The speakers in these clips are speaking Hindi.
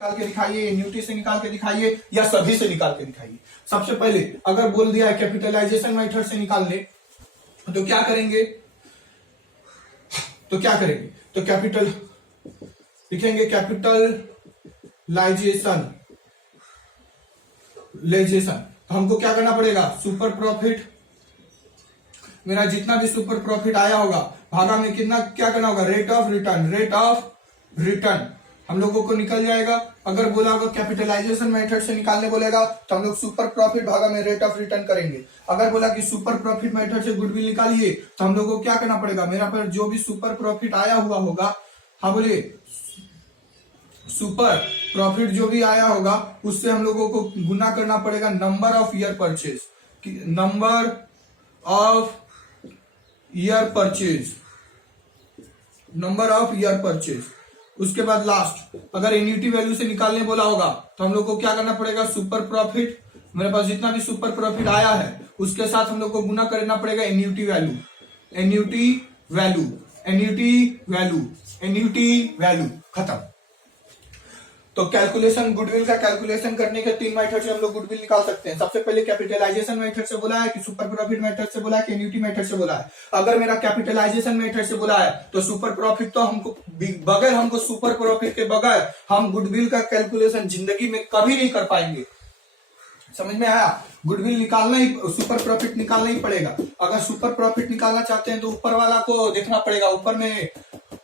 निकाल के दिखाइए, एन्युटी से निकाल के दिखाइए, या सभी से निकाल के दिखाइए। सबसे पहले अगर बोल दिया है कैपिटलाइजेशन मेथड से निकालने, तो क्या करेंगे, तो कैपिटल लिखेंगे, कैपिटलाइजेशन हमको क्या करना पड़ेगा, सुपर प्रॉफिट, मेरा जितना भी सुपर प्रॉफिट आया होगा भागा में कितना क्या करना होगा, रेट ऑफ रिटर्न हम लोगों को निकल जाएगा। अगर बोला होगा कैपिटलाइजेशन मेथड से निकालने बोलेगा तो हम लोग सुपर प्रॉफिट भागा में रेट ऑफ रिटर्न करेंगे। अगर बोला कि सुपर प्रॉफिट मेथड से गुडविल निकालिए तो हम लोग को क्या करना पड़ेगा, मेरा पर जो भी सुपर प्रॉफिट आया हुआ होगा, हाँ बोलिए, सुपर प्रॉफिट जो भी आया होगा उससे हम लोगों को गुना करना पड़ेगा नंबर ऑफ ईयर परचेज। उसके बाद लास्ट अगर एन्युटी वैल्यू से निकालने बोला होगा तो हम लोग को क्या करना पड़ेगा, सुपर प्रॉफिट, मेरे पास जितना भी सुपर प्रॉफिट आया है उसके साथ हम लोग को गुना करना पड़ेगा एन्युटी वैल्यू, खत्म। तो कैलकुलेशन, गुडविल का कैलकुलेशन करने के 3 मेथड से हम लोग गुडविल निकाल सकते हैं। सबसे पहले कैपिटलाइजेशन मेथड से बोला है कि सुपर प्रॉफिट मेथड से बोला है कि एन्युटी मेथड से बोला है। अगर मेरा कैपिटलाइजेशन मेथड से बोला है तो सुपर प्रॉफिट तो हमको सुपर प्रॉफिट के बगैर हम गुडविल का कैलकुलेशन जिंदगी में कभी नहीं कर पाएंगे। समझ में आया? गुडविल निकालना ही, सुपर प्रॉफिट निकालना ही पड़ेगा। अगर सुपर प्रॉफिट निकालना चाहते हैं तो ऊपर वाला को देखना पड़ेगा,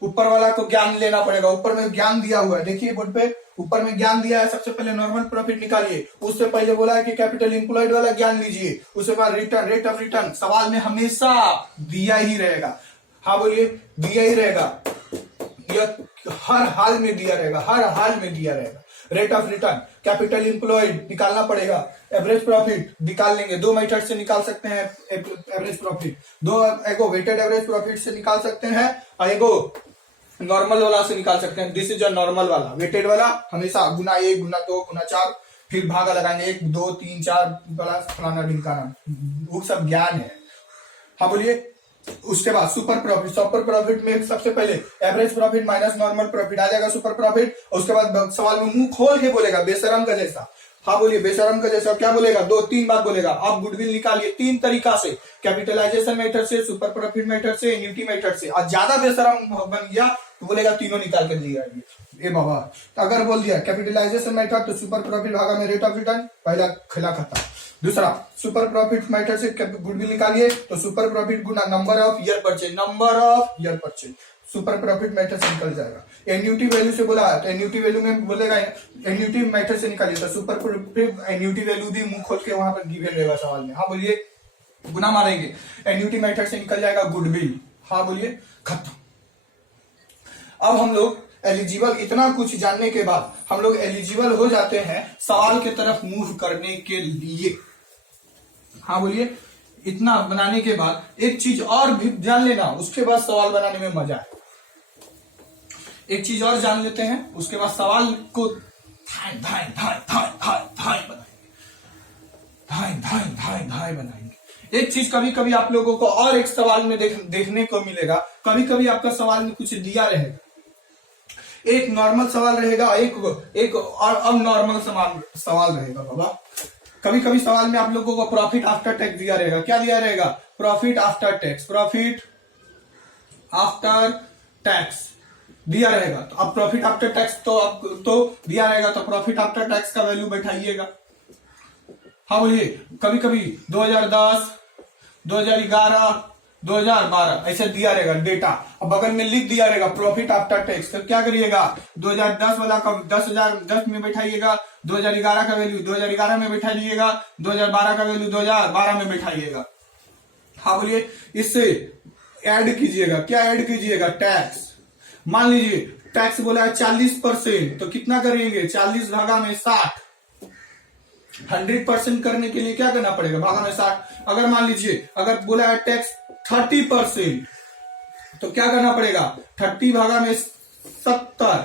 ऊपर वाला को ज्ञान लेना पड़ेगा। ऊपर में ज्ञान दिया हुआ है, देखिए बोर्ड पे ऊपर में ज्ञान दिया है। सबसे पहले नॉर्मल प्रॉफिट निकालिए, उससे पहले बोला है कि कैपिटल इंप्लॉयड वाला ज्ञान लीजिए, उसके बाद रिटर्न, रेट ऑफ रिटर्न सवाल में हमेशा दिया ही रहेगा। हाँ बोलिए, दिया ही रहेगा, यह हर हाल में दिया रहेगा। Rate of return, capital employed निकालना पड़ेगा, एवरेज प्रॉफिट निकाल लेंगे। 2 मेथड से निकाल सकते हैं एवरेज प्रॉफिट, एगो वेटेड एवरेज प्रॉफिट से निकाल सकते हैं और एगो नॉर्मल वाला से निकाल सकते हैं। दिस इज अ नॉर्मल वाला, वेटेड वाला हमेशा गुना 1, गुना 2, गुना 4, फिर भागा लगाएंगे 1, 2, 3, 4 वाला फलाना ढिमकाना, वो सब ज्ञान है। हाँ बोलिए। उसके बाद सुपर प्रॉफिट में सबसे पहले average profit minus normal profit आ जाएगा सुपर प्रॉफिट। उसके बाद सवाल में मुंह खोल के बोलेगा बेशरम का जैसा। हाँ बोलिए, बेशरम का जैसा क्या बोलेगा, 2-3 बात बोलेगा। आप गुडविल निकालिए 3 तरीका से, कैपिटलाइजेशन मेथड से, सुपर प्रॉफिट मेथड से, एन्युटी मेथड से। और ज्यादा बेशरम बन गया तो बोलेगा तीनों निकाल कर दिया ए बाबा। तो अगर बोल दिया कैपिटलाइजेशन मेथड तो सुपर प्रॉफिट भागा में रेट ऑफ रिटर्न, पहला खेला खत्म। दूसरा सुपर प्रॉफिट मेथड से गुडविल निकालिए तो super profit Guna number of year purchase, super profit method से निकल जाएगा। एन्युटी वैल्यू से बोला है तो एन्युटी वैल्यू में बोलेगा एन्युटी मेथड से निकालिए तो सुपर प्रॉफिट एन्युटी वैल्यू भी मुंह खोल के वहां पर गिवन रहेगा सवाल में। हाँ बोलिए, गुना मारेंगे, एन्युटी मेथड से निकल जाएगा गुडविल। हाँ बोलिए, खत्म। अब हम लोग एलिजिबल, इतना कुछ जानने के बाद हम लोग एलिजिबल हो जाते हैं सवाल के तरफ मूव करने के लिए। हाँ बोलिए, इतना बनाने के बाद एक चीज और भी जान लेना, उसके बाद सवाल बनाने में मजा है। एक चीज और जान लेते हैं, उसके बाद सवाल को धाय बनाएंगे। एक चीज कभी कभी आप लोगों को और एक सवाल में देखने को मिलेगा, कभी कभी आपका सवाल में कुछ दिया रहेगा, एक नॉर्मल सवाल रहेगा, एक और अब नॉर्मल सवाल रहेगा। बाबा कभी कभी सवाल में आप लोगों को प्रॉफिट आफ्टर टैक्स दिया रहेगा। क्या दिया रहेगा, प्रॉफिट आफ्टर टैक्स दिया रहेगा। तो अब प्रॉफिट आफ्टर टैक्स तो दिया रहेगा, तो प्रॉफिट आफ्टर टैक्स का वैल्यू बैठाइएगा। हाँ बोलिए, कभी कभी 2010, 2011, 2012 ऐसे दिया रहेगा डेटा, अब बगल में लिख दिया रहेगा प्रॉफिट आफ्टर टैक्स। तो क्या करिएगा, 2010 वाला का 10,010 में बैठाइएगा, 2011 का वैल्यू 2011 में बैठाइएगा, 2012 का वैल्यू 2012 में बैठाइएगा। हाँ बोलिए, इससे ऐड कीजिएगा, क्या ऐड कीजिएगा, टैक्स। मान लीजिए टैक्स बोला है 40%, तो कितना करेंगे, 40 भागा में 60। 100% करने के लिए क्या करना पड़ेगा, भागा में 60। अगर मान लीजिए अगर बोला है टैक्स 30%, तो क्या करना पड़ेगा, 30 भागा में 70,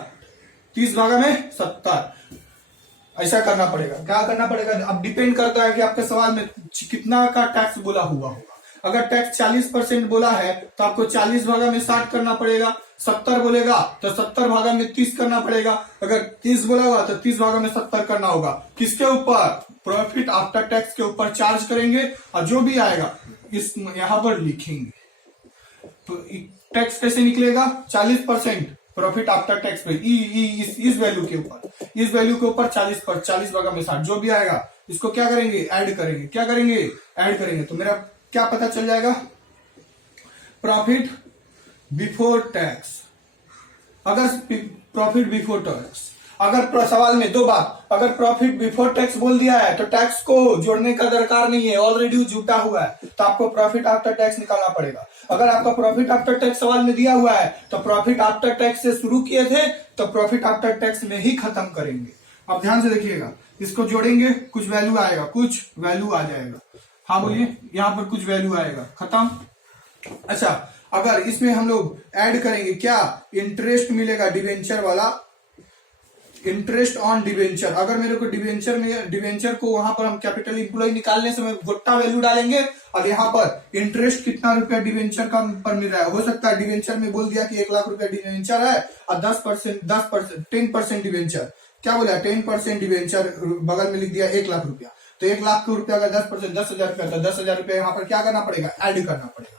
30 भागा में 70, ऐसा करना पड़ेगा। क्या करना पड़ेगा, अब डिपेंड करता है कि आपके सवाल में कितना का टैक्स बोला हुआ होगा। अगर टैक्स 40% बोला है तो आपको 40 भागा में 60 करना पड़ेगा, 70 बोलेगा तो 70 भागा में 30 करना पड़ेगा, अगर 30 बोला होगा तो 30 भागा में 70 करना होगा। किसके ऊपर? प्रॉफिट आफ्टर टैक्स के ऊपर चार्ज करेंगे और जो भी आएगा इस यहां पर लिखेंगे। तो टैक्स कैसे निकलेगा? 40% प्रॉफिट आफ्टर टैक्स पे इस वैल्यू के ऊपर, इस वैल्यू के ऊपर 40 भागा में 60 जो भी आएगा इसको क्या करेंगे? ऐड करेंगे। क्या करेंगे? ऐड करेंगे। तो मेरा क्या पता चल जाएगा? Profit before tax. अगर प्रॉफिट बिफोर टैक्स, अगर सवाल में दो बात, अगर प्रॉफिट बिफोर टैक्स बोल दिया है तो टैक्स को जोड़ने का दरकार नहीं है, ऑलरेडी जुटा हुआ है, तो आपको प्रॉफिट आफ्टर टैक्स निकालना पड़ेगा। अगर आपका प्रॉफिट आफ्टर टैक्स सवाल में दिया हुआ है तो प्रॉफिट आफ्टर टैक्स से शुरू किए थे तो प्रॉफिट आफ्टर टैक्स में ही खत्म करेंगे। आप ध्यान से देखिएगा, इसको जोड़ेंगे कुछ वैल्यू आएगा, कुछ वैल्यू आ जाएगा। हाँ बोलिए, यहां पर कुछ वैल्यू आएगा, खत्म। अच्छा, अगर इसमें हम लोग ऐड करेंगे क्या? इंटरेस्ट मिलेगा डिवेंचर वाला, इंटरेस्ट ऑन डिवेंचर। अगर मेरे को डिवेंचर को वहां पर हम कैपिटल इंप्लॉय निकालने से गोटा वैल्यू डालेंगे और यहाँ पर इंटरेस्ट कितना रुपया डिवेंचर का पर मिल रहा है। हो सकता है डिवेंचर में बोल दिया कि 1 लाख रुपया डिवेंचर है और 10% डिवेंचर, क्या बोला? 10% डिवेंचर बगल में लिख दिया 1 लाख रुपया। तो 1 लाख के रुपया का 10% 10,000 रुपया, तो 10,000 रुपया यहाँ पर क्या करना पड़ेगा? ऐड करना पड़ेगा।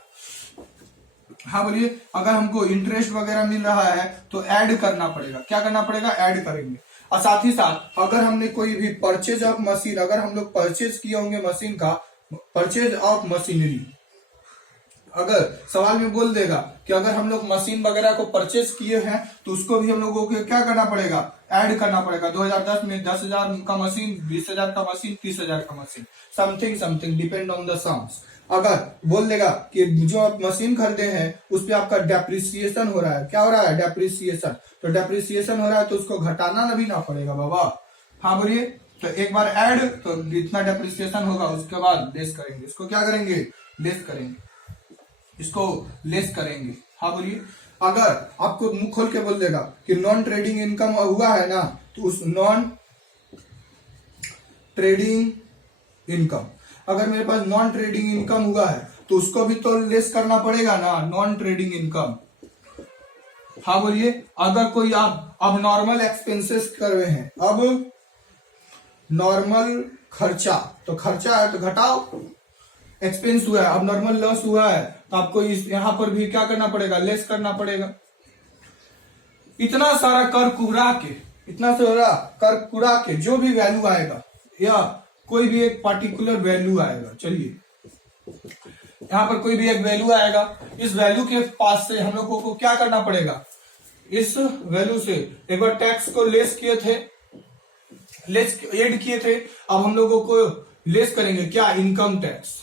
हाँ बोलिए, अगर हमको इंटरेस्ट वगैरह मिल रहा है तो ऐड करना पड़ेगा। क्या करना पड़ेगा? ऐड करेंगे। और साथ ही साथ अगर हमने कोई भी परचेज ऑफ मशीन, अगर हम लोग परचेज किए होंगे मशीन का, परचेज ऑफ मशीनरी, अगर सवाल में बोल देगा कि अगर हम लोग मशीन वगैरह को परचेज किए हैं तो उसको भी हम लोगों को क्या करना पड़ेगा? ऐड करना पड़ेगा। 2010 में 10,000 का मशीन, 20,000 का मशीन, 30,000 का machine, something depend on the sums. अगर बोल देगा कि जो आप मशीन खरीदे हैं उस पर आपका डेप्रिसिएशन हो रहा है, क्या हो रहा है? डेप्रिसिएशन। तो डेप्रिसिएशन हो रहा है तो उसको घटाना भी ना पड़ेगा बाबा। हाँ बोलिए, तो एक बार ऐड, तो जितना डेप्रिसिएशन होगा उसके बाद लेस करेंगे। इसको क्या करेंगे? लेस करेंगे, इसको लेस करेंगे। हाँ बोलिए, अगर आपको मुंह खोल के बोल देगा कि नॉन ट्रेडिंग इनकम हुआ है ना, तो उस नॉन ट्रेडिंग इनकम, अगर मेरे पास नॉन ट्रेडिंग इनकम हुआ है तो उसको भी तो लेस करना पड़ेगा ना, नॉन ट्रेडिंग इनकम। हाँ बोलिए, अगर कोई आप अब नॉर्मल एक्सपेंसेस कर रहे हैं, अब नॉर्मल खर्चा, तो खर्चा है तो घटाओ, एक्सपेंस हुआ है, अब नॉर्मल लॉस हुआ है तो आपको इस यहां पर भी क्या करना पड़ेगा? लेस करना पड़ेगा। इतना सारा कर कुड़ा के जो भी वैल्यू आएगा या कोई भी एक पार्टिकुलर वैल्यू आएगा, चलिए यहां पर कोई भी एक वैल्यू आएगा, इस वैल्यू के पास से हम लोगों को क्या करना पड़ेगा? इस वैल्यू से एक बार टैक्स को लेस किए थे, लेस ऐड किए थे, अब हम लोगों को लेस करेंगे क्या? Income tax.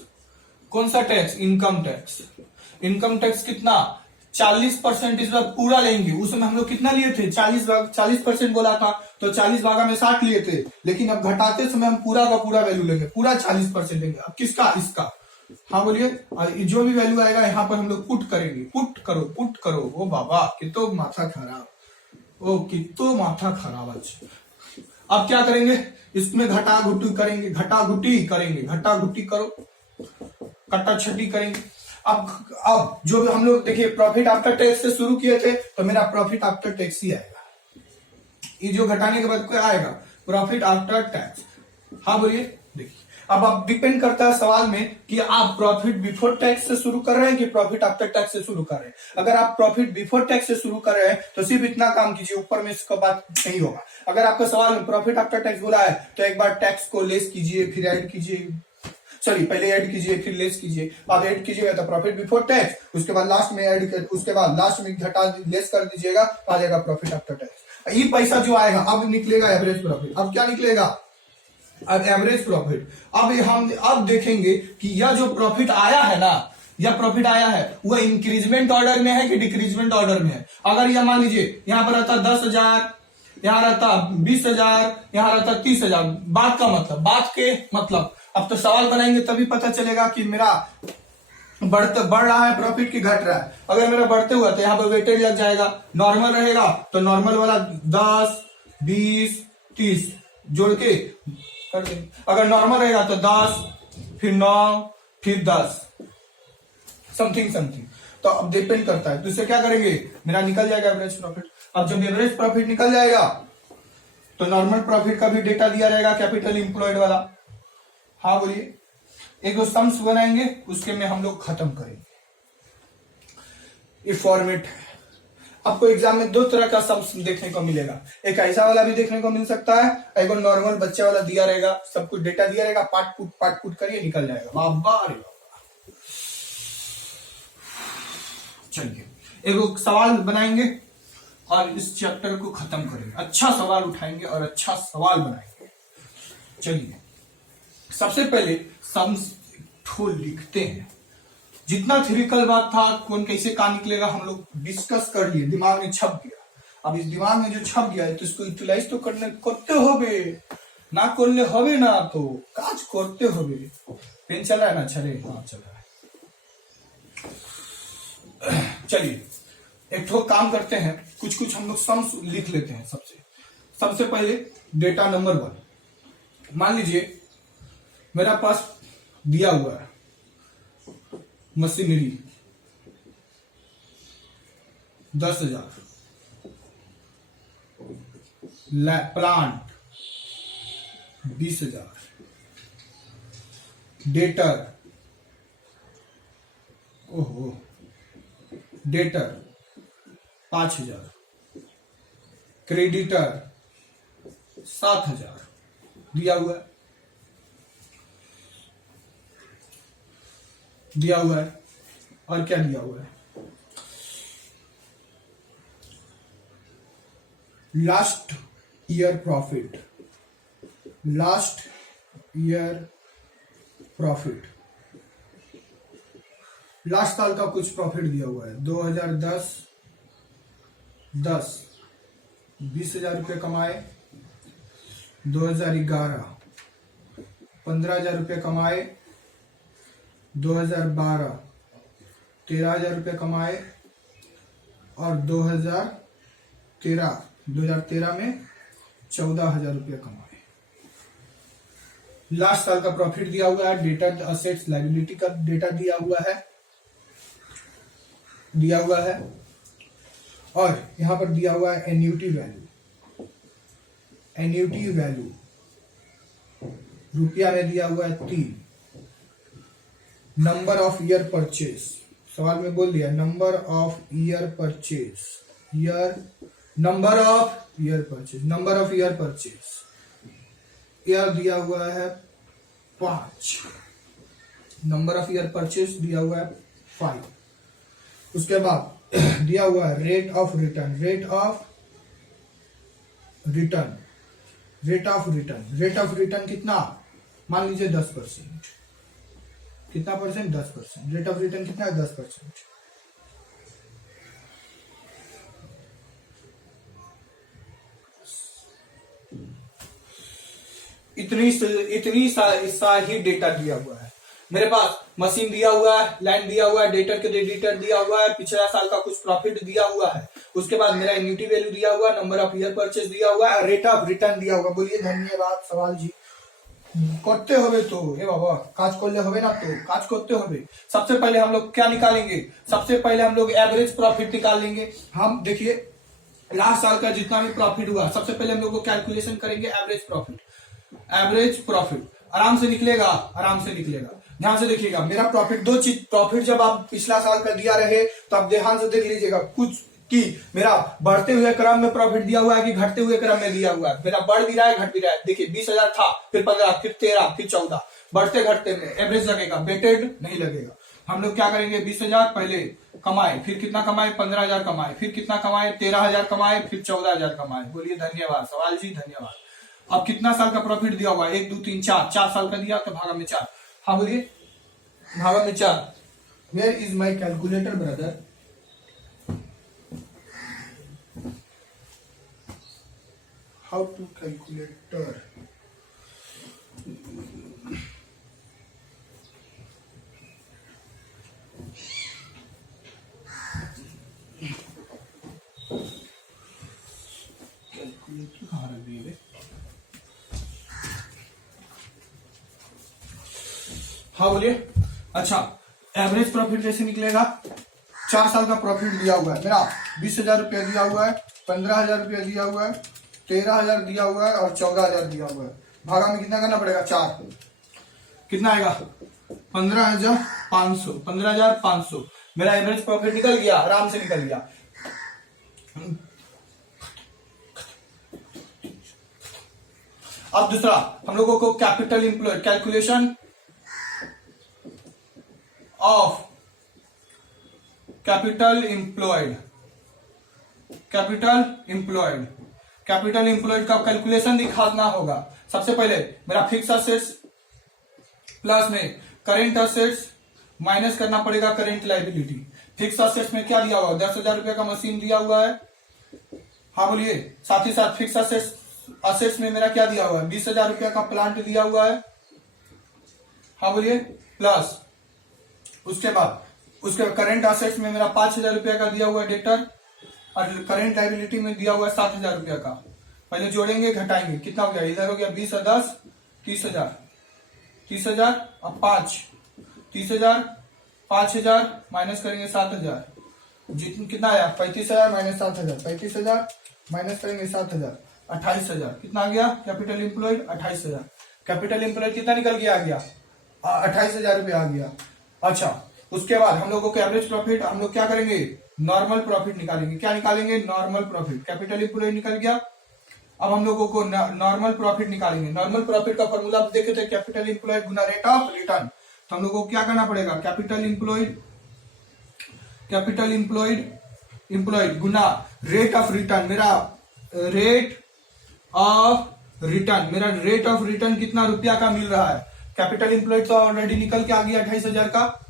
कौन सा tax? Income tax. Income tax कितना? 40% इस बार पूरा लेंगे। उसमें हम लोग कितना लिए थे? 40% बोला था तो 40 भागा में 60 लिए थे, लेकिन अब घटाते समय हम पूरा का पूरा वैल्यू लेंगे, पूरा 40% लेंगे। अब किसका? इसका। हाँ बोलिए, जो भी वैल्यू आएगा यहाँ पर हम लोग पुट करेंगे। पुट करो। ओ बाबा कितो माथा खराब, आज। अब क्या करेंगे? इसमें घटा घुटी करेंगे, घटा-घुटी करो, कट्टा छट्टी करेंगे। अब जो भी हम लोग देखिए प्रॉफिट आफ्टर टैक्स से शुरू किए थे तो मेरा प्रॉफिट आफ्टर टैक्स ही आएगा। ये जो घटाने के बाद क्या आएगा? Profit after tax. हाँ बोलिए, देखिए अब आप डिपेंड करता है सवाल में कि आप प्रॉफिट बिफोर टैक्स से शुरू कर रहे हैं कि प्रॉफिट आफ्टर टैक्स से शुरू कर रहे हैं। अगर आप प्रॉफिट बिफोर टैक्स से शुरू कर रहे हैं तो सिर्फ इतना काम कीजिए, ऊपर में इसका बात नहीं होगा। अगर आपका सवाल में प्रॉफिट आफ्टर टैक्स बोला है तो एक बार टैक्स को लेस कीजिए, फिर ऐड कीजिए, पहले ऐड कीजिए फिर लेस कीजिए। आप ऐड कीजिएगा तो प्रॉफिट बिफोर टैक्स, उसके बाद लास्ट में ऐड कर, उसके बाद लास्ट में घटा लेस कर दीजिएगा, आ जाएगा प्रॉफिट आफ्टर टैक्स। ये पैसा जो आएगा अब निकलेगा एवरेज प्रॉफिट। अब क्या निकलेगा? अब एवरेज प्रॉफिट। अब देखेंगे कि यह जो प्रॉफिट आया है ना, यह प्रॉफिट आया है वह इंक्रीजमेंट ऑर्डर में है कि डिक्रीजमेंट ऑर्डर में है। अगर यह मान लीजिए यहाँ पर रहता 10,000, यहाँ रहता 20,000, यहाँ रहता 30,000, बात के मतलब अब तो सवाल बनाएंगे तभी पता चलेगा कि मेरा बढ़ रहा है प्रॉफिट की घट रहा है। अगर मेरा बढ़ते हुआ तो यहाँ पर वेटेज लग जाएगा। नॉर्मल रहेगा तो नॉर्मल वाला 10, 20, 30 जोड़ के कर देंगे। अगर नॉर्मल रहेगा तो 10, फिर 9, फिर 10, समथिंग समथिंग। तो अब डिपेंड करता है, तो इससे क्या करेंगे, मेरा निकल जाएगा एवरेज प्रॉफिट। अब जब एवरेज प्रॉफिट निकल जाएगा तो नॉर्मल प्रॉफिट का भी डेटा दिया रहेगा, कैपिटल इंप्लॉयड वाला। हाँ बोलिए, एक सम्स बनाएंगे, उसके में हम लोग खत्म करेंगे। ये फॉर्मेट है। आपको एग्जाम में दो तरह का सम्स देखने को मिलेगा, एक ऐसा वाला भी देखने को मिल सकता है, एक नॉर्मल बच्चा वाला दिया रहेगा, सब कुछ डेटा दिया रहेगा, पार्ट पुट करिए निकल जाएगा। बाबा रे बाबा। चलिए एक सवाल बनाएंगे और इस चैप्टर को खत्म करेंगे। अच्छा सवाल उठाएंगे और अच्छा सवाल बनाएंगे। चलिए सबसे पहले सम्स ठो लिखते हैं। जितना थ्योरिकल बात था, कौन कैसे कहा निकलेगा, हम लोग डिस्कस कर लिए, दिमाग में छप गया। अब इस दिमाग में जो छप गया है तो इसको यूटिलाइज तो करते होबे ना, करले होबे ना, तो काज करते होबे। पेन चल रहा है ना, चले, हाँ चल रहा है। चलिए एक ठो काम करते हैं, कुछ हम लोग सम्स लिख लेते हैं। सबसे पहले डेटा नंबर 1, मान लीजिए मेरा पास दिया हुआ है मशीनरी 10,000, प्लांट 20,000, डेटर, ओहो डेटर 5,000, क्रेडिटर 7,000 दिया हुआ है, और क्या दिया हुआ है, लास्ट ईयर प्रॉफिट, लास्ट साल का कुछ प्रॉफिट दिया हुआ है। 2010 20,000 रुपये कमाए, 2011 15,000 रुपये कमाए, 2012 13,000 रुपये कमाए, और 2013 में 14,000 रुपये कमाए। लास्ट साल का प्रॉफिट दिया हुआ है, डेटा असेट्स लायबिलिटी का डेटा दिया हुआ है, और यहां पर दिया हुआ है एन्युटी वैल्यू रुपया में दिया हुआ है 3। नंबर ऑफ ईयर परचेज, सवाल में बोल दिया number of year purchase, year दिया हुआ है 5, नंबर ऑफ ईयर परचेज दिया हुआ है 5। उसके बाद दिया हुआ है रेट ऑफ रिटर्न कितना, मान लीजिए 10%, कितना परसेंट, 10%। रेट ऑफ रिटर्न कितना है, 10%। इतनी सा ही डेटा दिया हुआ है मेरे पास। मशीन दिया हुआ है, लैंड दिया हुआ है, डेटर दिया हुआ है, पिछला साल का कुछ प्रॉफिट दिया हुआ है, उसके बाद मेरा एन्युटी वैल्यू दिया हुआ है, नंबर ऑफ ईयर परचेज दिया हुआ है, रेट ऑफ रिटर्न दिया हुआ। बोलिए धन्यवाद सवाल जी। करते होवे तो ए बाबा, काज करले होवे ना, तो काज करते होवे। सबसे पहले हम लोग क्या निकालेंगे, सबसे पहले हम लोग एवरेज प्रॉफिट निकाल लेंगे। हम देखिए लास्ट साल का जितना भी प्रॉफिट हुआ, सबसे पहले हम लोग को कैलकुलेशन करेंगे एवरेज प्रॉफिट। आराम से निकलेगा। ध्यान से देखिएगा, मेरा प्रॉफिट, दो चीज प्रॉफिट जब आप पिछला साल का दिया रहे तो आप ध्यान से देख लीजिएगा कुछ कि मेरा बढ़ते हुए क्रम में प्रॉफिट दिया हुआ है कि घटते हुए क्रम में दिया हुआ है। मेरा बढ़ भी रहा है, घट भी रहा है। देखिए 20,000 था, फिर 15, फिर 13, फिर 14, बढ़ते घटते में एवरेज लगेगा, वेटेड नहीं लगेगा। हम लोग क्या करेंगे, 20,000 पहले कमाए, फिर कितना कमाए, 15,000 कमाए, फिर कितना कमाए, 13,000 कमाए, फिर 14,000 कमाए। बोलिए धन्यवाद सवाल जी, धन्यवाद। अब कितना साल का प्रॉफिट दिया हुआ है, 1 2 3 4 साल का दिया, तो भागा में 4। हाँ बोलिए, भागा में 4। Where is my calculator brother? How to calculator? Calculator कहाँ रख दिए? हाँ बोलिए। अच्छा, एवरेज प्रॉफिट कैसे निकलेगा? 4 साल का प्रॉफिट दिया हुआ है मेरा, 20,000 रुपया दिया हुआ है, 15,000 रुपया दिया हुआ है, 13,000 दिया हुआ है और 14,000 दिया हुआ है। भागा में कितना करना पड़ेगा? 4। कितना आएगा? 15,500। 15,500 मेरा एवरेज प्रॉफिट निकल गया, आराम से निकल गया। अब दूसरा हम लोगों को capital employed, calculation of capital employed. Capital employed का कैलकुलेशन दिखाना होगा। सबसे पहले मेरा फिक्स असेट्स प्लस में करेंट असेट्स माइनस करना पड़ेगा करेंट लाइबिलिटी। फिक्स असेट्स में क्या दिया हुआ है? 10,000 रुपया का मशीन दिया हुआ है। हाँ बोलिए। साथ ही साथ फिक्स असेट्स में मेरा क्या दिया हुआ है? 20,000 रुपया का प्लांट दिया हुआ है। हाँ बोलिए। प्लस उसके बाद उसके करेंट असेट्स में मेरा 5,000 रुपया का दिया हुआ है डेटर, और करेंट लाइबिलिटी में दिया हुआ है 7,000 रुपया का। पहले जोड़ेंगे घटाएंगे, कितना हो गया? इधर हो गया 20 और 10 30,000, 30,000 और 5 30,000, 5,000 माइनस करेंगे 7,000, कितना आया? 35,000 माइनस 7,000, 35,000 माइनस करेंगे 7,000, 28,000। कितना आ गया? Capital employed 28,000। कैपिटल एम्प्लॉयड कितना निकल गया? आ गया 28,000 रुपया आ गया। अच्छा, उसके बाद हम लोगों को एवरेज प्रॉफिट, हम लोग क्या करेंगे? नॉर्मल प्रॉफिट निकालेंगे। क्या निकालेंगे? Normal profit. कैपिटल एम्प्लॉयड निकल गया। अब हम लोगों को नॉर्मल प्रॉफिट निकालेंगे। नॉर्मल प्रॉफिट का फॉर्मूला देखे थे, capital employed Guna rate of return. तो हम लोगों को क्या करना पड़ेगा? Capital employed Guna rate of return. मेरा रेट ऑफ रिटर्न कितना रुपया का मिल रहा है? कैपिटल एम्प्लॉयड तो ऑलरेडी निकल के आ गया 28,000 का,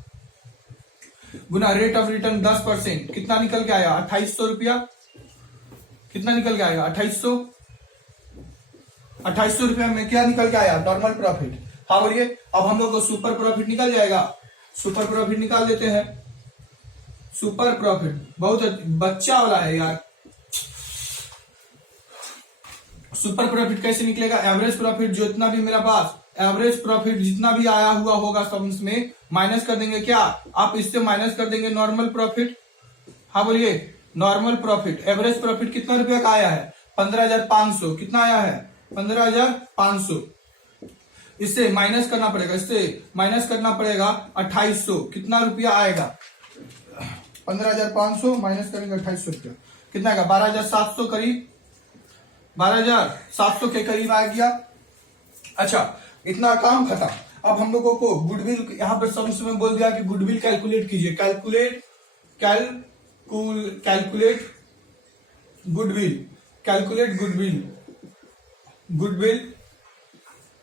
गुना रेट ऑफ रिटर्न 10%। कितना निकल के आया? 2800 रुपया। कितना निकल के आएगा? 2800 रुपया में क्या निकल के आया? Normal profit. हाँ बोलिए। अब हम लोग को सुपर प्रॉफिट निकल जाएगा। सुपर प्रॉफिट निकाल देते हैं। सुपर प्रॉफिट बहुत बच्चा वाला है यार। सुपर प्रॉफिट कैसे निकलेगा? एवरेज प्रॉफिट जितना भी मेरा पास एवरेज प्रॉफिट जितना भी आया हुआ होगा सब में माइनस कर देंगे। क्या आप इससे माइनस कर देंगे? Normal profit. हाँ बोलिए। Normal profit. एवरेज प्रॉफिट कितना रुपया का आया है? 15,500। कितना आया है? 15,500। इससे माइनस करना पड़ेगा, 2800। कितना रुपया आएगा? 15,500 माइनस करेंगे 2800 रुपया, कितना आएगा? 12,700 करीब, 12,700 के करीब आ गया। अच्छा, इतना काम खत्म। अब हम लोगों को गुडविल, यहां पर सब उसमें बोल दिया कि गुडविल कैलकुलेट कीजिए। Calculate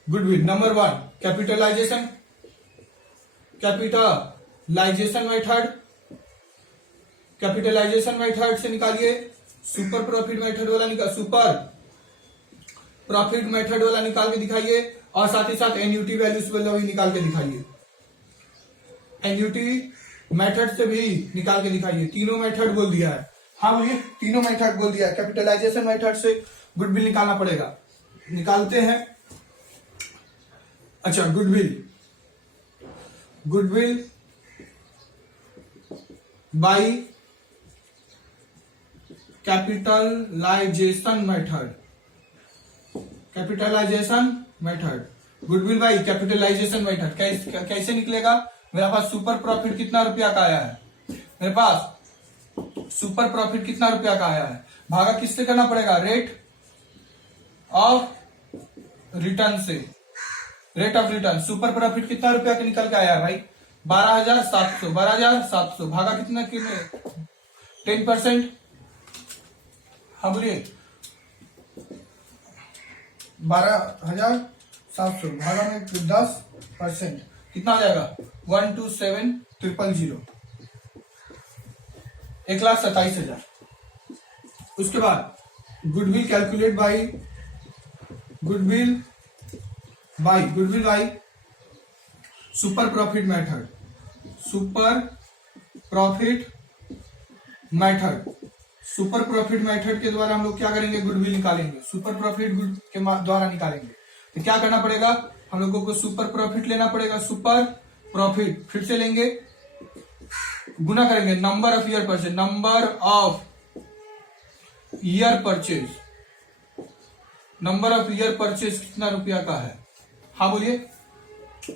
goodwill. Number 1 capitalisation method से निकालिए। सुपर प्रॉफिट मेथड वाला निकाल के दिखाइए, और साथ ही साथ एन्युटी वैल्यूज वाला भी निकाल के दिखाइए। एन्युटी मेथड से भी निकाल के दिखाइए। तीनों मेथड बोल दिया है। हाँ बोलिए। तीनों मेथड बोल दिया है। कैपिटलाइजेशन मेथड से गुडविल निकालना पड़ेगा, निकालते हैं। अच्छा, goodwill by capitalisation method. Goodwill by capitalisation method कैसे निकलेगा? मेरे पास सुपर प्रॉफिट कितना रुपया का आया है? मेरे पास सुपर प्रॉफिट कितना रुपया का आया है? भागा किससे करना पड़ेगा? रेट ऑफ रिटर्न से। Rate of return. Super profit कितना रुपया का निकल के आया है भाई? 12,700। भागा कितना? 10%। हाँ बोलिए। 12,700 भागा में 10%, कितना आ जाएगा? 127,000, 1,27,000। उसके बाद goodwill calculate by super profit method के द्वारा हम लोग क्या करेंगे? गुडविल निकालेंगे। सुपर प्रॉफिट के द्वारा निकालेंगे। तो क्या करना पड़ेगा? हम लोगों को सुपर प्रॉफिट लेना पड़ेगा। सुपर प्रॉफिट फिर से लेंगे, गुना करेंगे number of year purchase, number of year purchase, number of year purchase कितना रुपया का है? हाँ बोलिए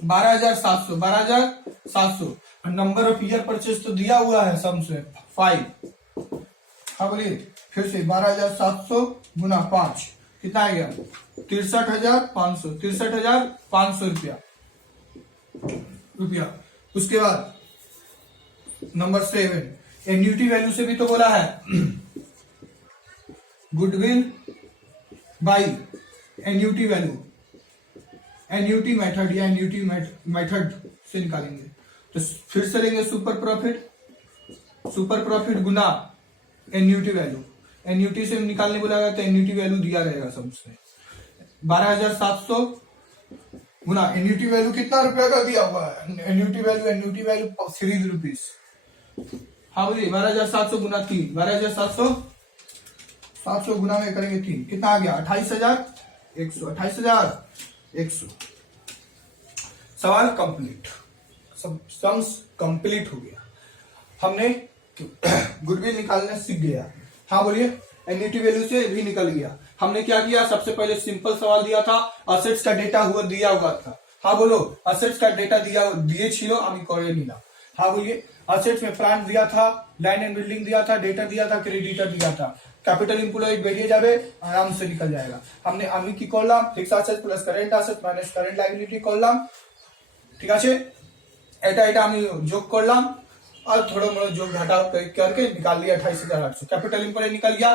12,700, 12,700। और नंबर ऑफ ईयर परचेज तो दिया हुआ है सम से 5। हाँ बोलिए फिर से 12,700 गुना 5 कितना आ गया? 63,500, 63,500 रुपया। उसके बाद नंबर 7 एन्युटी वैल्यू से भी तो बोला है goodwill by annuity value, annuity method या एन्युटी मेथड से निकालेंगे। तो फिर से लेंगे सुपर प्रॉफिट, सुपर प्रॉफिट गुना एन्युटी वैल्यू, एन्युटी से निकालने बोला गया तो एन्युटी वैल्यू दिया रहेगा सबसे 12,700 गुना एन्युटी वैल्यू कितना रुपया का दिया हुआ है? Annuity value 3 rupees. हाँ बोलिए 12,700 गुना 3, 12,700 गुना में करेंगे 3 कितना आ गया? 28,100, 28,100। सवाल कंप्लीट, सम्स कंप्लीट हो गया। हमने गुडविल निकालना सीख गया। हाँ बोलिए एन्युटी वैल्यू से भी निकल गया। हमने क्या किया? सबसे पहले सिंपल सवाल दिया था, असेट्स का डेटा हुआ दिया हुआ था। हाँ बोलो असेट्स का डेटा दिए छिलो আমি করে নিলাম। हाँ बोलिए असेट्स में प्लांट दिया था, लैंड एंड बिल्डिंग दिया था, डेटा दिया था, क्रेडिटर दिया था, कैपिटल एम्प्लॉयड बेरिए जावे आराम से निकल जाएगा। हमने আমি কি করলাম? Fixed asset plus current asset minus current liability করলাম। ঠিক আছে, এটা আমি যোগ করলাম और थोड़ा मोड़ा जोड़ घटाव करके निकाल लिया 28,800। कैपिटल एम्प्लॉयड निकल गया।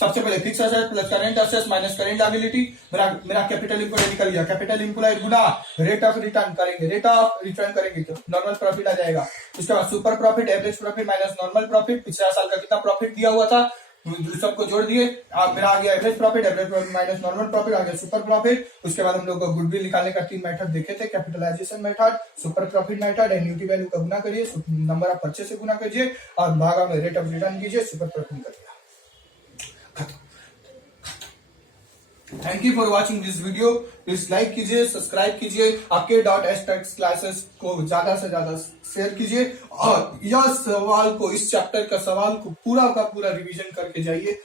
सबसे पहले fix asset plus current assets minus current liability, मेरा कैपिटल एम्प्लॉयड निकल गया। Capital employed Guna rate of return करेंगे, रेट ऑफ रिटर्न करेंगे तो नॉर्मल प्रॉफिट आ जाएगा। उसके बाद super profit, average profit minus normal profit, पिछला साल का कितना प्रॉफिट दिया हुआ था सबको जोड़ दिए, मेरा आ गया average profit, average profit minus normal profit, आ गया सुपर प्रॉफिट। उसके बाद हम लोग गुडविल निकालने का 3 मेथड देखे थे, capitalisation method, super profit method, annuity value का गुना करिए, नंबर ऑफ परचेज से गुना कीजिए और भागा में रेट ऑफ रिटर्न कीजिए, सुपर प्रॉफिट निकल गया। Thank you for watching this video. Please like कीजिए, सब्सक्राइब कीजिए, आपके .stacks क्लासेस को ज्यादा से ज्यादा शेयर कीजिए और यह सवाल को, इस चैप्टर का सवाल को पूरा का पूरा रिवीजन करके जाइए।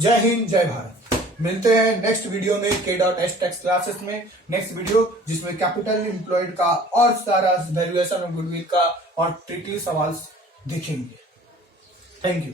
जय हिंद, जय भारत। मिलते हैं नेक्स्ट वीडियो में K.stacks क्लासेस में, नेक्स्ट वीडियो जिसमें कैपिटल एम्प्लॉयड का और सारा वैल्यूएशन ऑफ गुडविल का और ट्रिकी सवाल देखेंगे। Thank you.